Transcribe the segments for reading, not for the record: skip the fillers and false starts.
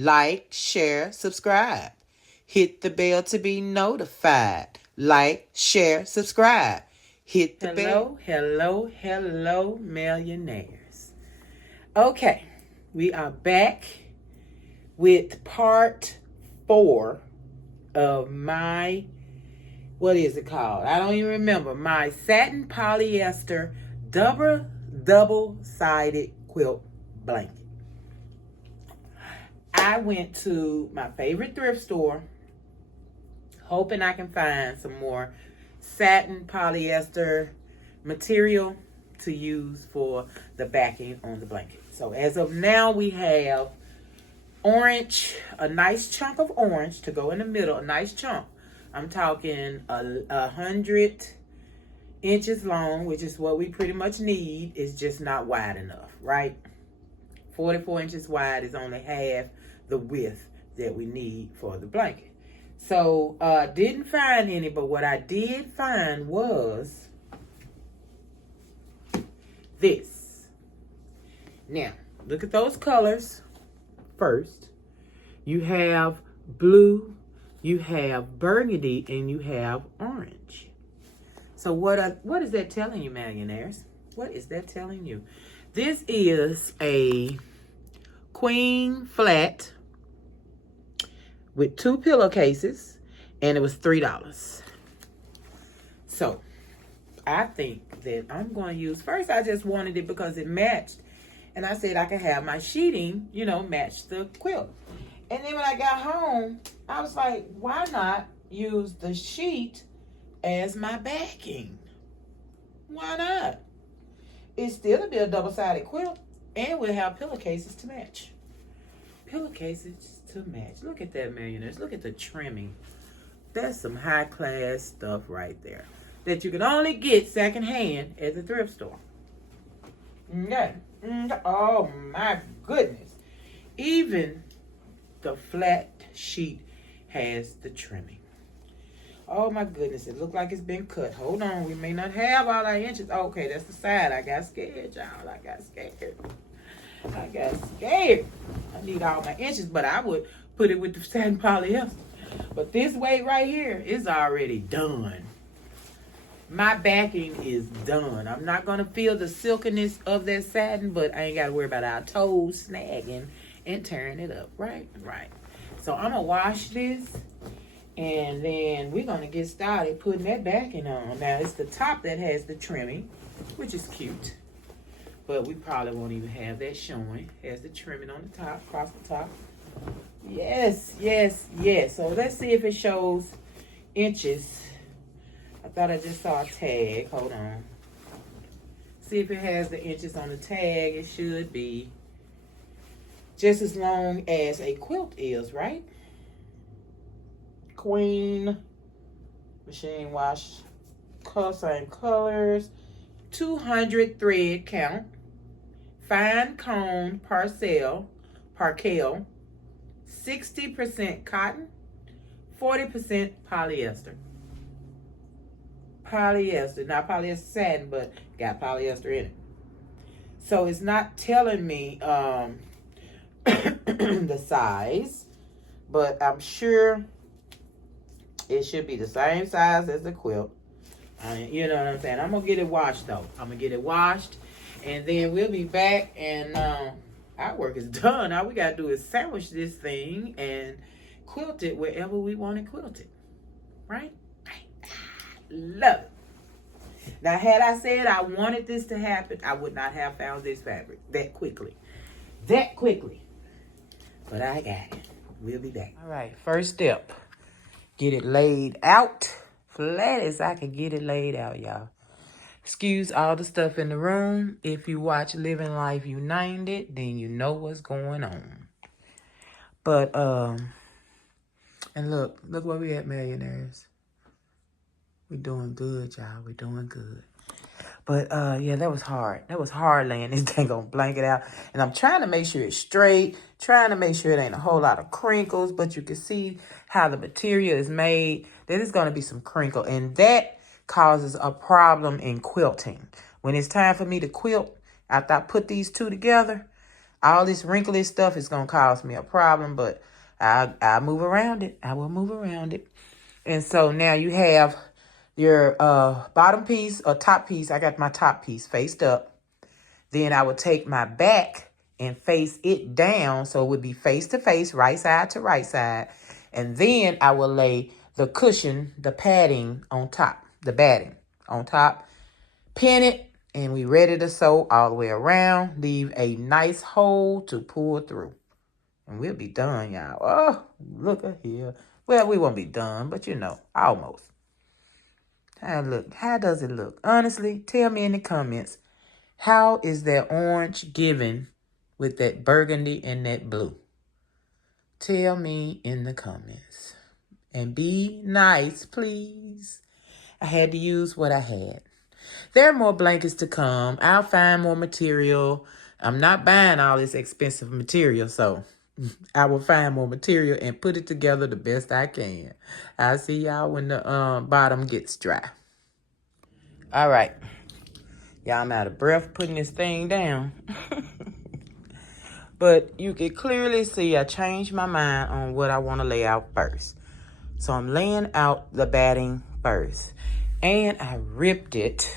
Like, share, subscribe. Hit the bell to be notified. Like, share, subscribe. Hit the bell. Hello, millionaires. Okay, we are back with part 4 of my, what is it called? I don't even remember. My satin polyester double-sided quilt blanket. I went to my favorite thrift store, hoping I can find some more satin polyester material to use for the backing on the blanket. So as of now, we have orange, a nice chunk of orange to go in the middle, a nice chunk. I'm talking 100 inches long, which is what we pretty much need. It's just not wide enough, right? 44 inches wide is only half the width that we need for the blanket. So didn't find any, but what I did find was this. Now, look at those colors first. You have blue, you have burgundy, and you have orange. So what is that telling you, millionaires? What is that telling you? This is a queen flat with 2 pillowcases, and it was $3. So I think that I'm going to use, first I just wanted it because it matched, and I said I could have my sheeting, match the quilt. And then when I got home, I was like, why not use the sheet as my backing? Why not? It's still a be a double-sided quilt, and we'll have pillowcases to match. Pillowcases to match. Look at that, millionaires. Look at the trimming. That's some high-class stuff right there that you can only get secondhand at the thrift store. Okay. Oh, my goodness. Even the flat sheet has the trimming. Oh, my goodness. It looked like it's been cut. Hold on. We may not have all our inches. Okay, that's the side. I got scared, y'all. I got scared. I need all my inches, but I would put it with the satin polyester. But this weight right here is already done. My backing is done. I'm not going to feel the silkiness of that satin, but I ain't got to worry about our toes snagging and tearing it up. Right. So I'm going to wash this, and then we're going to get started putting that backing on. Now, it's the top that has the trimming, which is cute. But we probably won't even have that showing. Has the trimming on the top, across the top. Yes. So let's see if it shows inches. I thought I just saw a tag. Hold on. See if it has the inches on the tag. It should be just as long as a quilt is, right? Queen, machine wash, same colors, 200 thread count. Fine cone parcel, 60% cotton, 40% polyester. Not polyester satin, but got polyester in it. So it's not telling me the size, but I'm sure it should be the same size as the quilt. You know what I'm saying? I'm going to get it washed, though. And then we'll be back, and our work is done. All we got to do is sandwich this thing and quilt it wherever we want it quilted. Right? Love it. Now, had I said I wanted this to happen, I would not have found this fabric that quickly. But I got it. We'll be back. All right, first step. Get it laid out. Flat as I can get it laid out, y'all. Excuse all the stuff in the room. If you watch Living Life United, then you know what's going on. But, and look where we at, millionaires. We doing good, y'all. We doing good. But, yeah, that was hard. That was hard laying this dang on blanket out. And I'm trying to make sure it's straight. Trying to make sure it ain't a whole lot of crinkles. But you can see how the material is made. There is going to be some crinkle. And that causes a problem in quilting. When it's time for me to quilt, after I put these two together, All this wrinkly stuff is going to cause me a problem, but I'll move around it. I will move around it. And so now you have your bottom piece or top piece. I got my top piece faced up. Then I would take my back and face it down. So it would be face to face, right side to right side. And then I will lay the cushion, the padding on top, the batting on top, pin it, and we ready to sew all the way around. Leave a nice hole to pull through. And we'll be done, y'all. Oh, look at here. Well, we won't be done, but you know, almost. How does it look? Honestly, tell me in the comments. How is that orange given with that burgundy and that blue? Tell me in the comments. And be nice, please. I had to use what I had. There are more blankets to come. I'll find more material. I'm not buying all this expensive material, so I will find more material and put it together the best I can. I'll see y'all when the bottom gets dry. All right. Y'all, I'm out of breath putting this thing down. But you can clearly see I changed my mind on what I want to lay out first. So I'm laying out the batting first. And I ripped it.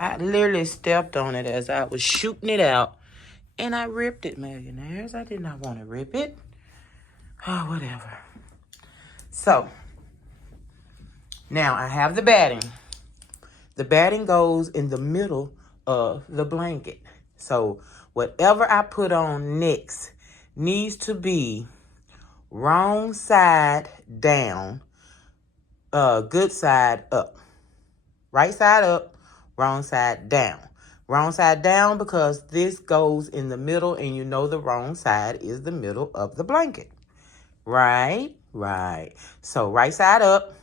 I literally stepped on it as I was shooting it out. And I ripped it, millionaires. I did not want to rip it. Oh, whatever. So, now I have the batting. The batting goes in the middle of the blanket. So, whatever I put on next needs to be wrong side down, good side up. Right side up, wrong side down. Wrong side down because this goes in the middle and you know the wrong side is the middle of the blanket. Right? Right. So right side up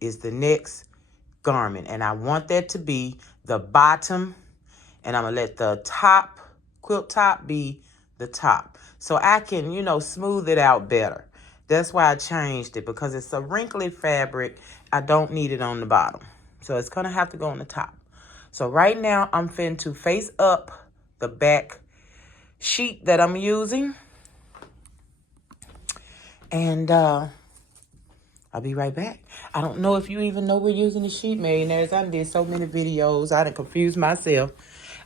is the next garment. And I want that to be the bottom. And I'm going to let the top, quilt top, be the top. So I can, you know, smooth it out better. That's why I changed it. Because it's a wrinkly fabric. I don't need it on the bottom. So it's going to have to go on the top. So right now, I'm finna to face up the back sheet that I'm using. And I'll be right back. I don't know if you even know we're using the sheet, millionaires. I did so many videos. I done confused myself.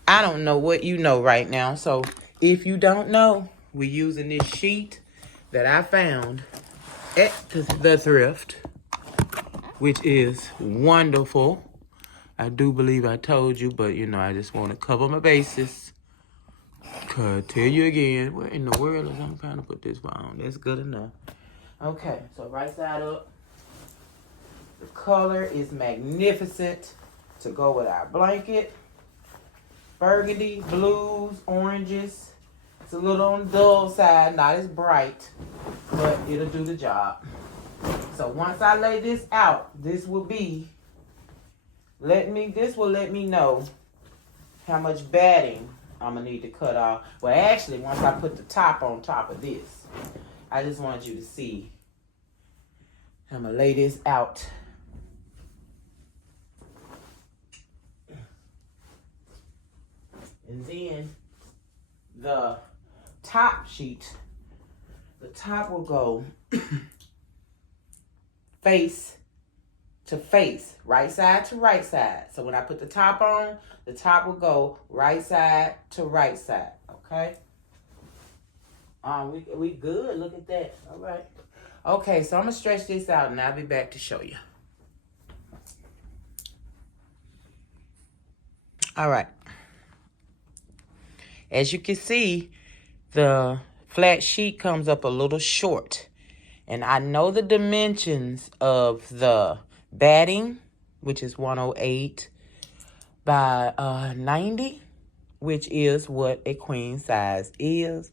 I don't know what you know right now. So if you don't know, we're using this sheet that I found at the thrift, which is wonderful. I do believe I told you, but, you know, I just want to cover my bases. Tell you again, where in the world is I'm trying to put this on? That's good enough. Okay, so right side up. The color is magnificent to go with our blanket. Burgundy, blues, oranges. It's a little on the dull side, not as bright, but it'll do the job. So once I lay this out, this will let me know how much batting I'm gonna need to cut off. Well, actually, once I put the top on top of this, I just want you to see. I'm gonna lay this out. And then the top sheet, the top will go face to face, right side to right side. So when I put the top on, the top will go right side to right side, okay? We good, look at that, all right. Okay, so I'm gonna stretch this out and I'll be back to show you. All right. As you can see, the flat sheet comes up a little short. And I know the dimensions of the batting, which is 108 by 90, which is what a queen size is.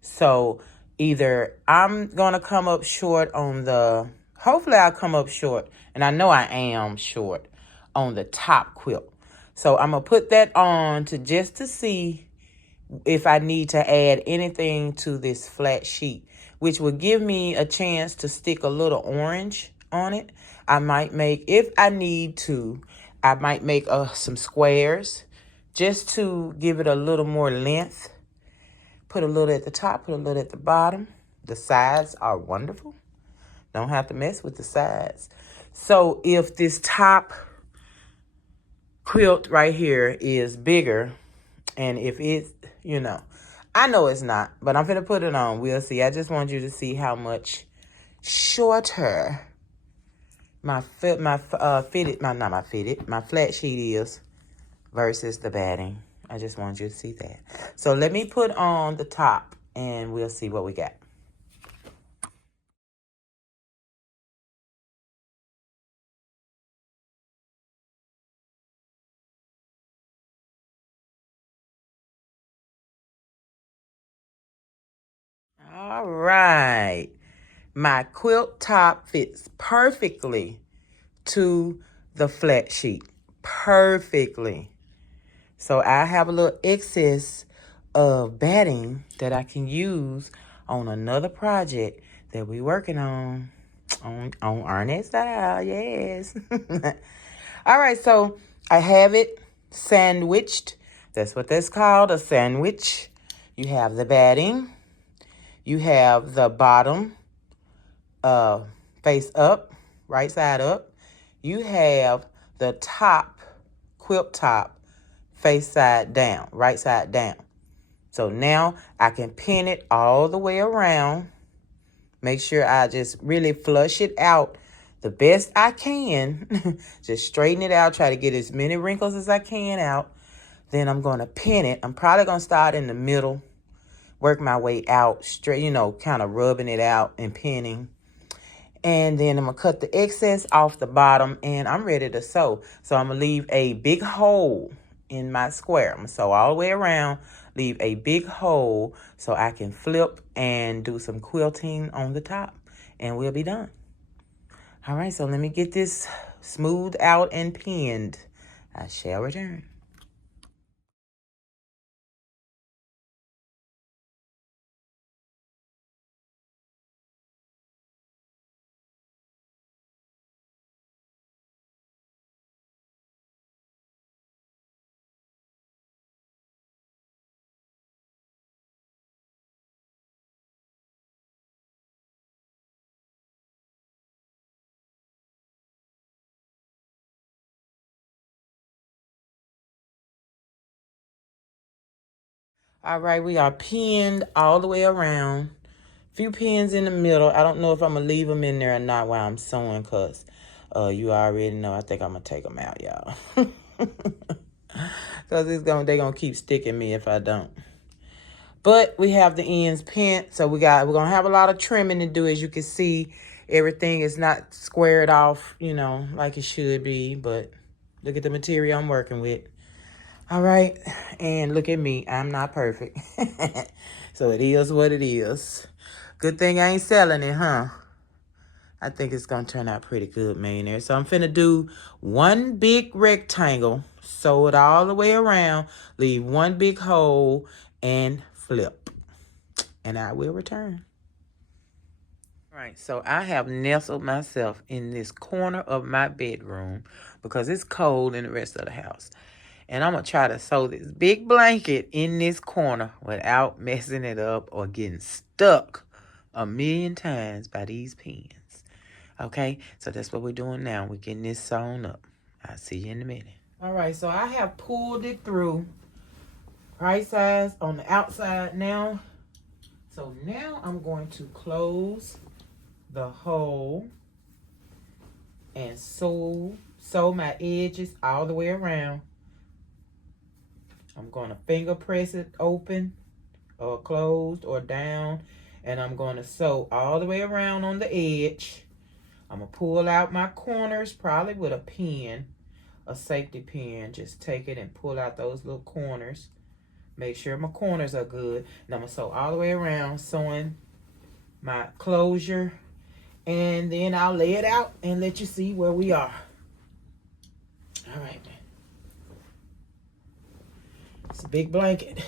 So either I'm going to come up short on hopefully I'll come up short, and I know I am short on the top quilt. So I'm going to put that on just to see if I need to add anything to this flat sheet, which will give me a chance to stick a little orange on it. I might make, if I need to, I might make some squares just to give it a little more length Put a little at the top, put a little at the bottom. The sides are wonderful. Don't have to mess with the sides. So if this top quilt right here is bigger, and if it's, I know it's not, but I'm finna put it on. We'll see. I just want you to see how much shorter my flat sheet is versus the batting. I just want you to see that. So let me put on the top and we'll see what we got. All right. My quilt top fits perfectly to the flat sheet. Perfectly. So I have a little excess of batting that I can use on another project that we're working on Arnett style. Yes. All right, so I have it sandwiched. That's what that's called, a sandwich. You have the batting. You have the bottom face up, right side up. You have the top, quilt top, face side down, right side down. So now I can pin it all the way around. Make sure I just really flush it out the best I can. Just straighten it out. Try to get as many wrinkles as I can out. Then I'm going to pin it. I'm probably going to start in the middle. Work my way out straight, kind of rubbing it out and pinning. And then I'm going to cut the excess off the bottom and I'm ready to sew. So I'm going to leave a big hole in my square. I'm going to sew all the way around, leave a big hole so I can flip and do some quilting on the top. And we'll be done. All right, so let me get this smoothed out and pinned. I shall return. All right, we are pinned all the way around. Few pins in the middle. I don't know if I'm going to leave them in there or not while I'm sewing because you already know I think I'm going to take them out, y'all. Because they're going to keep sticking me if I don't. But we have the ends pinned, so we're going to have a lot of trimming to do. As you can see, everything is not squared off, like it should be. But look at the material I'm working with. All right, and look at me. I'm not perfect. So it is what it is. Good thing I ain't selling it, huh? I think it's going to turn out pretty good, man. So I'm finna do one big rectangle, sew it all the way around, leave one big hole, and flip. And I will return. All right, so I have nestled myself in this corner of my bedroom because it's cold in the rest of the house. And I'm going to try to sew this big blanket in this corner without messing it up or getting stuck a million times by these pins. Okay, so that's what we're doing now. We're getting this sewn up. I'll see you in a minute. All right, so I have pulled it through right size on the outside now. So now I'm going to close the hole and sew my edges all the way around. I'm going to finger press it open or closed or down, and I'm going to sew all the way around on the edge. I'm going to pull out my corners probably with a pin, a safety pin. Just take it and pull out those little corners. Make sure my corners are good. And I'm going to sew all the way around, sewing my closure. And then I'll lay it out and let you see where we are. All right, man. It's a big blanket.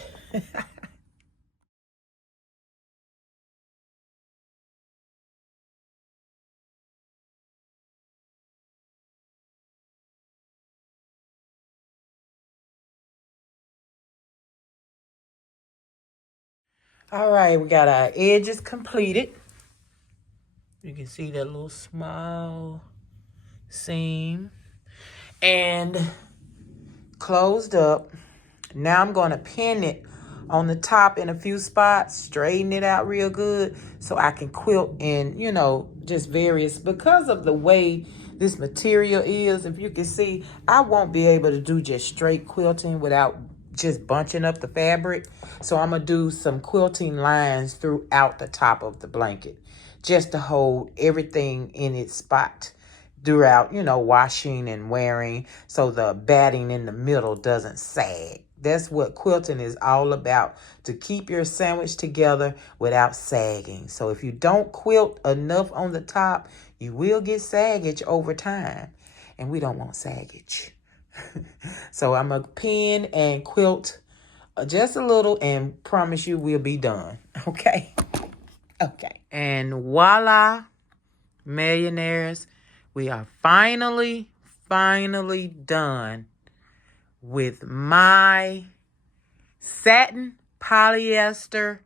All right, we got our edges completed. You can see that little small seam and closed up. Now I'm going to pin it on the top in a few spots, straighten it out real good so I can quilt in, you know, just various, because of the way this material is, if you can see, I won't be able to do just straight quilting without just bunching up the fabric. So I'm going to do some quilting lines throughout the top of the blanket just to hold everything in its spot throughout, you know, washing and wearing, so the batting in the middle doesn't sag. That's what quilting is all about, to keep your sandwich together without sagging. So if you don't quilt enough on the top, you will get saggage over time, and we don't want saggage. So I'm going to pin and quilt just a little and promise you we'll be done. Okay? Okay. And voila, millionaires, we are finally done with my satin polyester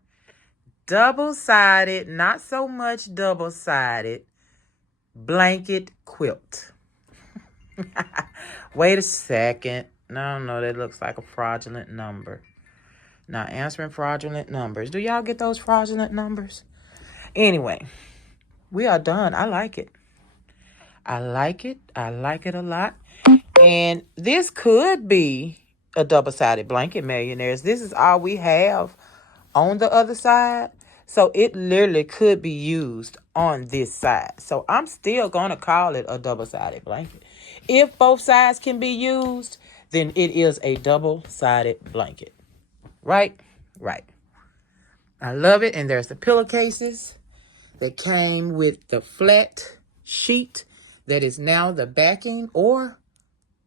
double-sided, not so much double-sided, blanket quilt. Wait a second. No, that looks like a fraudulent number. Not answering fraudulent numbers. Do y'all get those fraudulent numbers? Anyway, we are done. I like it. I like it a lot. And this could be a double-sided blanket, millionaires. This is all we have on the other side. So it literally could be used on this side. So I'm still going to call it a double-sided blanket. If both sides can be used, then it is a double-sided blanket. Right? Right. I love it. And there's the pillowcases that came with the flat sheet that is now the backing or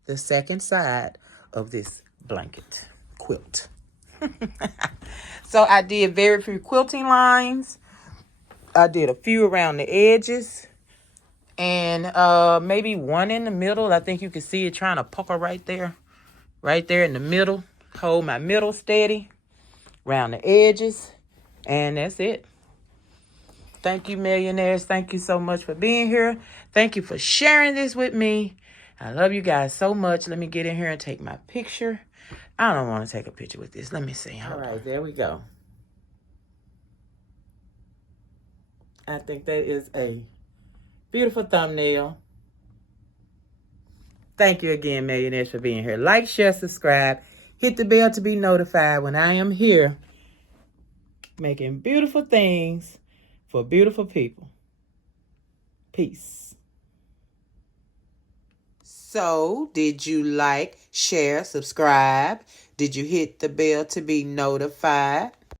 the second side of this blanket quilt. So I did very few quilting lines. I did a few around the edges and maybe one in the middle. I think you can see it trying to pucker right there in the middle. Hold my middle steady around the edges, and that's it. Thank you, millionaires. Thank you so much for being here. Thank you for sharing this with me. I love you guys so much. Let me get in here and take my picture. I don't want to take a picture with this. Let me see. All right, there we go. I think that is a beautiful thumbnail. Thank you again, millionaires, for being here. Like, share, subscribe. Hit the bell to be notified when I am here making beautiful things for beautiful people. Peace. So, did you like, share, subscribe? Did you hit the bell to be notified?